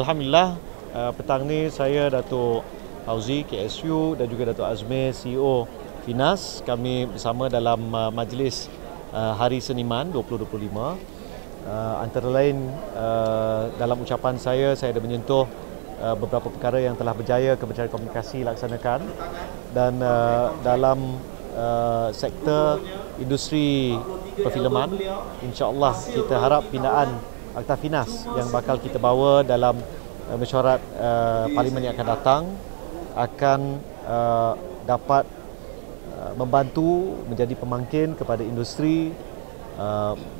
Alhamdulillah, petang ni saya Datuk Hauzi KSU dan juga Datuk Azmir CEO Finas, kami bersama dalam majlis Hari Seniman 2025. Antara lain dalam ucapan saya ada menyentuh beberapa perkara yang telah berjaya Kementerian Komunikasi laksanakan, dan dalam sektor industri perfilman, insya-Allah kita harap pindaan Akta Finas yang bakal kita bawa dalam mesyuarat Parlimen yang akan datang akan dapat membantu menjadi pemangkin kepada industri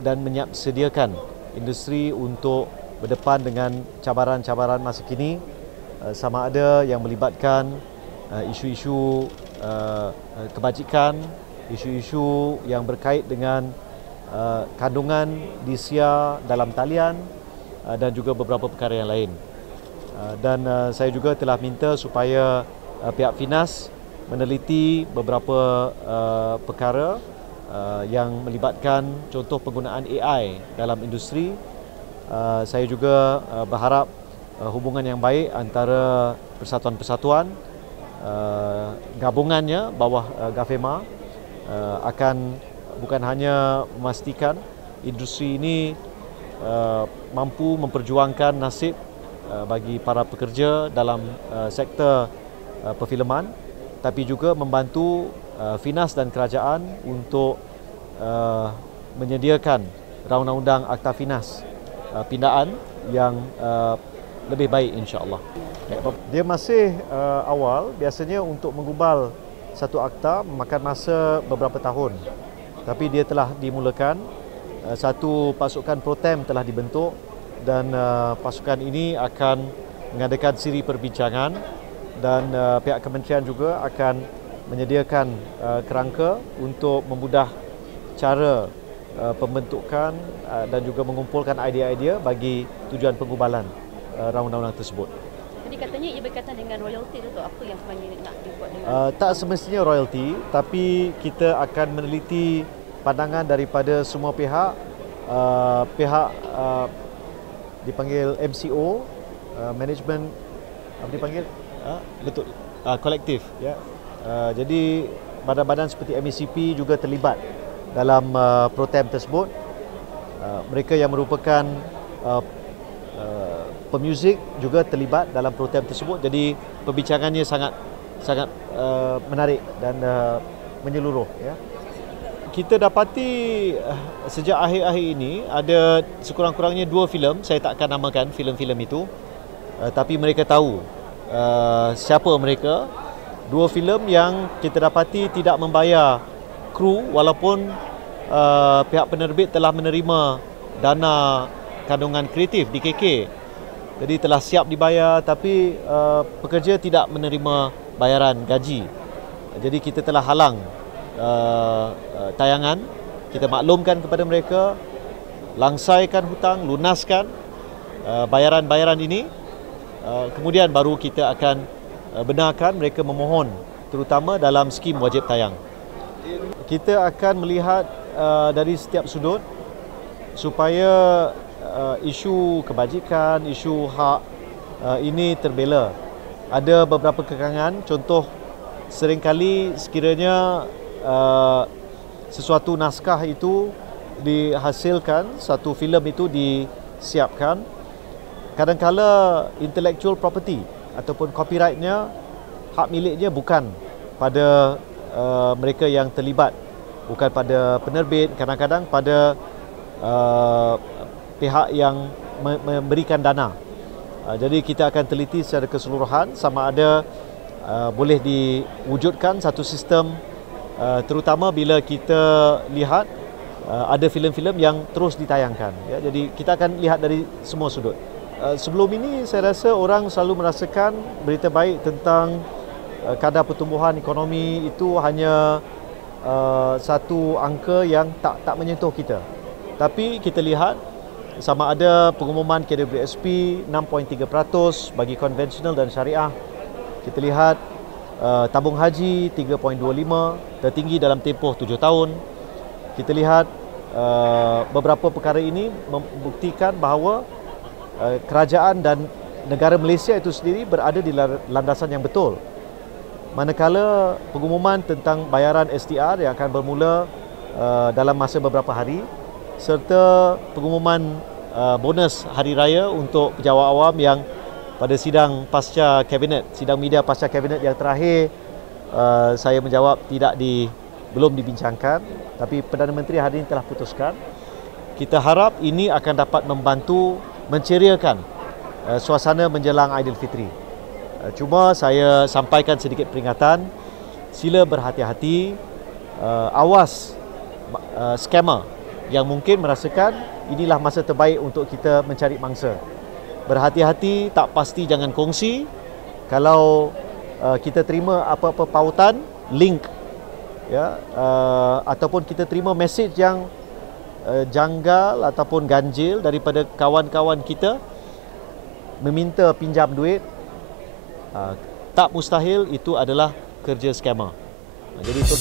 dan sediakan industri untuk berdepan dengan cabaran-cabaran masa kini, sama ada yang melibatkan isu-isu kebajikan, isu-isu yang berkait dengan kandungan disia dalam talian dan juga beberapa perkara yang lain. Dan saya juga telah minta supaya pihak Finas meneliti beberapa perkara yang melibatkan contoh penggunaan AI dalam industri. Saya juga berharap hubungan yang baik antara persatuan-persatuan gabungannya bawah GAFEMA akan bukan hanya memastikan industri ini mampu memperjuangkan nasib bagi para pekerja dalam sektor perfilman, tapi juga membantu Finas dan kerajaan untuk menyediakan undang-undang Akta Finas pindaan yang lebih baik, insya-Allah. Dia masih awal. Biasanya untuk menggubal satu akta memakan masa beberapa tahun, tapi dia telah dimulakan. Satu pasukan pro-tem telah dibentuk dan pasukan ini akan mengadakan siri perbincangan, dan pihak kementerian juga akan menyediakan kerangka untuk memudah cara pembentukan dan juga mengumpulkan idea-idea bagi tujuan penggubalan undang-undang tersebut. Jadi katanya ia berkaitan dengan royalty tu, apa yang sebenarnya nak dibuat dengan? Tak semestinya royalty, tapi kita akan meneliti pandangan daripada semua pihak. Pihak dipanggil MCO, management apa dipanggil? Betul, kolektif, ya. Jadi badan-badan seperti MECP juga terlibat dalam pro-tem tersebut. Mereka yang merupakan pemuzik juga terlibat dalam pro-tem tersebut. Jadi perbincangannya sangat menarik dan menyeluruh, ya. Kita dapati sejak akhir-akhir ini ada sekurang-kurangnya 2 filem, saya tak akan namakan filem-filem itu, tapi mereka tahu siapa mereka. 2 filem yang kita dapati tidak membayar kru, walaupun pihak penerbit telah menerima dana kandungan kreatif di KK. Jadi telah siap dibayar, tapi pekerja tidak menerima bayaran gaji. Jadi kita telah halang tayangan. Kita maklumkan kepada mereka, langsaikan hutang, lunaskan bayaran-bayaran ini, kemudian baru kita akan benarkan mereka memohon, terutama dalam skim wajib tayang. Kita akan melihat dari setiap sudut supaya isu kebajikan, isu hak ini terbela. Ada beberapa kekangan, contoh seringkali sekiranya sesuatu naskah itu dihasilkan, satu filem itu disiapkan, kadang-kala intellectual property ataupun copyrightnya, hak miliknya bukan pada mereka yang terlibat, bukan pada penerbit, kadang-kadang pada pihak yang memberikan dana. Jadi kita akan teliti secara keseluruhan sama ada boleh diwujudkan satu sistem, terutama bila kita lihat ada filem-filem yang terus ditayangkan, ya. Jadi kita akan lihat dari semua sudut. Sebelum ini saya rasa orang selalu merasakan berita baik tentang kadar pertumbuhan ekonomi itu hanya satu angka yang tak menyentuh kita. Tapi kita lihat sama ada pengumuman KWSP 6.3% bagi konvensional dan syariah. Kita lihat tabung haji 3.25, tertinggi dalam tempoh 7 tahun. Kita lihat beberapa perkara ini membuktikan bahawa kerajaan dan negara Malaysia itu sendiri berada di landasan yang betul. Manakala pengumuman tentang bayaran STR yang akan bermula dalam masa beberapa hari serta pengumuman bonus hari raya untuk pejabat awam yang pada sidang pasca kabinet, sidang media pasca kabinet yang terakhir saya menjawab belum dibincangkan, tapi Perdana Menteri hari ini telah putuskan. Kita harap ini akan dapat membantu menceriakan suasana menjelang Aidilfitri. Cuma saya sampaikan sedikit peringatan, sila berhati-hati, awas skamer yang mungkin merasakan inilah masa terbaik untuk kita mencari mangsa. Berhati-hati, tak pasti jangan kongsi. Kalau kita terima apa-apa pautan, link, ya, ataupun kita terima mesej yang janggal ataupun ganjil daripada kawan-kawan kita meminta pinjam duit, tak mustahil itu adalah kerja skamer. Jadi itu